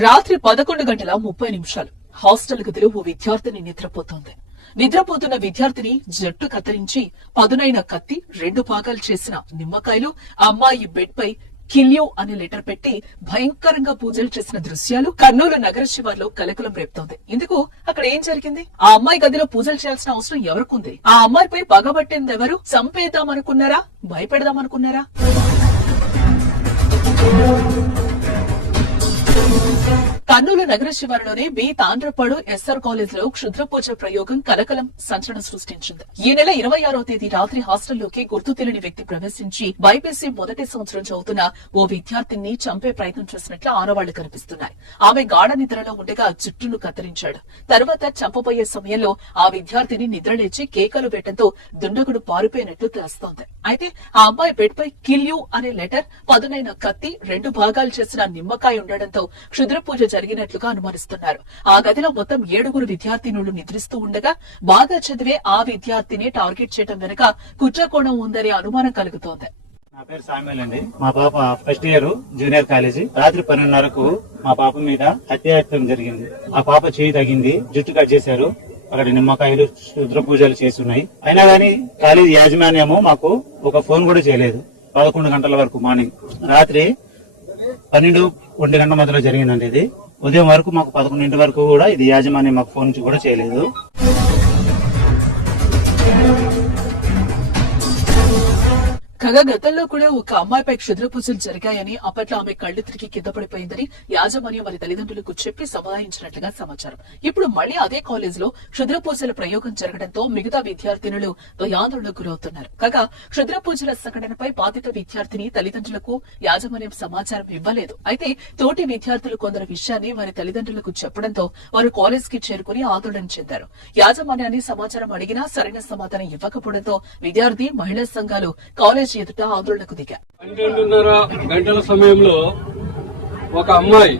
రాత్రి 11:30 హాస్టల్ గదిలో ఓ విద్యార్థిని నిద్రపోతోంది. నిద్రపోతున్న విద్యార్థిని జట్టు కత్తిరించి పదునైన కత్తి 2 భాగాలు చేసిన నిమ్మకాయలు అమ్మాయి బెడ్ పై కిల్యూ అనే లెటర్ పెట్టి భయంకరంగా పూజలు చేసిన దృశ్యాలు కర్నూలు నగర శివార్లో కలకలం రేపుతోంది. ఇందుకు అక్కడ ఏం జరిగింది? ఆ అమ్మాయి గదిలో పూజలు చేయాల్సిన అవసరం ఎవరికుంది? ఆ అమ్మాయిపై పగబట్టింది ఎవరు? చంపేద్దామనుకున్నారా? భయపెడదామనుకున్నారా? కర్నూలు నగర శివారులోని బి తాండ్రపాడు ఎస్ఆర్ కాలేజ్ లో క్షుద్ర పూజ ప్రయోగం కలకలం సంచలనం సృష్టించింది. ఈ నెల 26వ తేదీ రాత్రి హాస్టల్లోకి గుర్తు తెలియని వ్యక్తి ప్రవేశించి బైపీసీ మొదటి సంవత్సరం చదువుతున్న ఓ విద్యార్థిని చంపే ప్రయత్నం చేసినట్లు ఆనవాళ్లు కనిపిస్తున్నాయి. ఆమె గాఢ నిద్రలో ఉండగా జుట్టును కత్తిరించాడు. తర్వాత చంపబోయే సమయంలో ఆ విద్యార్థిని నిద్రలేచి కేకలు పెట్టడంతో దుండగుడు పారిపోయినట్లు తెలుస్తోంది. అయితే ఆ అబ్బాయి బెడ్ పై కిల్యూ అనే లెటర్, పదునైన కత్తి, 2 భాగాలు చేసిన నిమ్మకాయ ఉండడంతో క్షుద్ర పూజ జరిగినట్లుగా అనుమానిస్తున్నారు. ఆ గదిలో మొత్తం 7 విద్యార్థినులు నిద్రిస్తూ ఉండగా బాగా చదివే ఆ విద్యార్థిని టార్గెట్ చేయడం వెనుక కుట్రకోణం ఉందనే అనుమానం కలుగుతోంది. నా పేరు సామ్యుల్ అండి. మా పాప ఫస్ట్ ఇయర్ జూనియర్ కాలేజీ. రాత్రి 12:30కు మా పాప మీద హత్యాయత్నం జరిగింది. ఆ పాప చేయి తగింది, జుట్టు కట్ చేశారు, అక్కడ నిమ్మకాయలు క్షుద్ర పూజలు చేస్తున్నాయి. అయినా గానీ కాలేజీ యాజమాన్యము మాకు ఒక ఫోన్ కూడా చేయలేదు. 11 గంటల వరకు మార్నింగ్, రాత్రి 12-1 గంటల మధ్యలో జరిగిందండి ఇది. ఉదయం వరకు మాకు 11 వరకు కూడా ఇది యాజమాన్యం మాకు ఫోన్ కూడా చేయలేదు. కాగా గతంలో కూడా ఒక అమ్మాయిపై క్షుద్ర పూజలు జరిగాయని, అప్పట్లో ఆమె కళ్లు తిరిగి కింద పడిపోయిందని యాజమాన్యం వారి తల్లిదండ్రులకు చెప్పి సమాధానించినట్లుగా సమాచారం. ఇప్పుడు మళ్లీ అదే కాలేజ్ లో క్షుద్ర పూజల ప్రయోగం జరగడంతో మిగతా విద్యార్థినులు భయాందోళనకు గురవుతున్నారు. కాగా క్షుద్ర పూజల సంఘటనపై బాధిత విద్యార్థిని తల్లిదండ్రులకు యాజమాన్యం సమాచారం ఇవ్వలేదు. అయితే తోటి విద్యార్థులు కొందరు విషయాన్ని వారి తల్లిదండ్రులకు చెప్పడంతో వారు కాలేజ్ కి చేరుకుని ఆందోళన చెందారు. యాజమాన్యాన్ని సమాచారం అడిగినా సరైన సమాధానం ఇవ్వకపోవడంతో విద్యార్థి, మహిళా సంఘాలు కాలేజ్ ఎదుట ఆందోళనకు దిగారు. 12:30 గంటల సమయంలో ఒక అమ్మాయి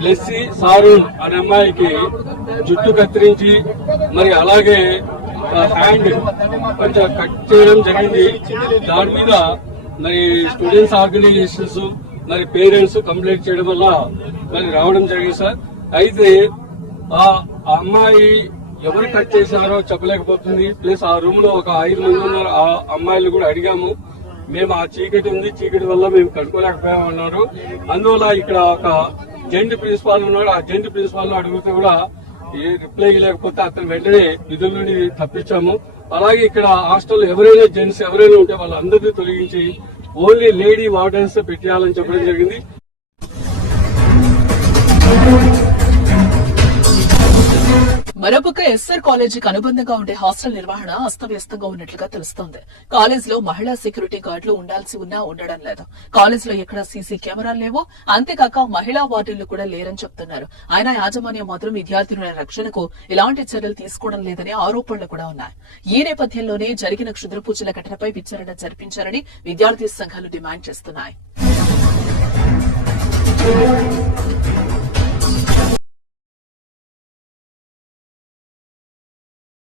బ్లెస్సీ సారూన్ అనే అమ్మాయికి జుట్టు కత్తిరించి మరి అలాగే హ్యాండ్ కొంచెం కట్ చేయడం జరిగింది. దాని మీద మరి స్టూడెంట్స్ ఆర్గనైజేషన్స్ మరి పేరెంట్స్ కంప్లైంట్ చేయడం వల్ల మరి రావడం జరిగింది సార్. అయితే ఆ అమ్మాయి ఎవరు కట్ చేశారో చెప్పలేకపోతుంది. ప్లస్ ఆ రూమ్ లో ఒక 5 మంది ఉన్నారు. ఆ అమ్మాయిలు కూడా అడిగాము. మేము ఆ చీకటి ఉంది, చీకటి వల్ల మేము కట్టుకోలేకపోయామన్నారు. అందువల్ల ఇక్కడ ఒక జెంట్ ప్రిన్సిపాల్ ఉన్నాడు. ఆ జెంట్ ప్రిన్సిపాల్ అడిగితే కూడా ఏ రిప్లై లేకపోతే అతను వెంటనే విధుల నుండి తప్పించాము. అలాగే ఇక్కడ హాస్టల్ ఎవరైనా జెంట్స్ ఎవరైనా ఉంటే వాళ్ళందరినీ తొలగించి ఓన్లీ లేడీ వార్డెన్స్ పెట్టేయాలని చెప్పడం జరిగింది. మరోపక్క ఎస్ఆర్ కాలేజీకి అనుబంధంగా ఉండే హాస్టల్ నిర్వహణ అస్తవ్యస్తంగా ఉన్నట్లుగా తెలుస్తోంది. కాలేజ్ లో మహిళా సెక్యూరిటీ గార్డులు ఉండాల్సి ఉన్నా ఉండడం లేదు. కాలేజ్ లో ఎక్కడ సీసీ కెమెరాలు లేవు. అంతేకాక మహిళా వార్డులు కూడా లేరని చెప్తున్నారు. ఆయన యాజమాన్యం మాత్రం విద్యార్థినుల రక్షణకు ఎలాంటి చర్యలు తీసుకోవడం లేదనే ఆరోపణలు కూడా ఉన్నాయి. ఈ నేపథ్యంలోనే జరిగిన క్షుద్ర పూజల ఘటనపై విచారణ జరిపించాలని విద్యార్థి సంఘాలు డిమాండ్ చేస్తున్నాయి.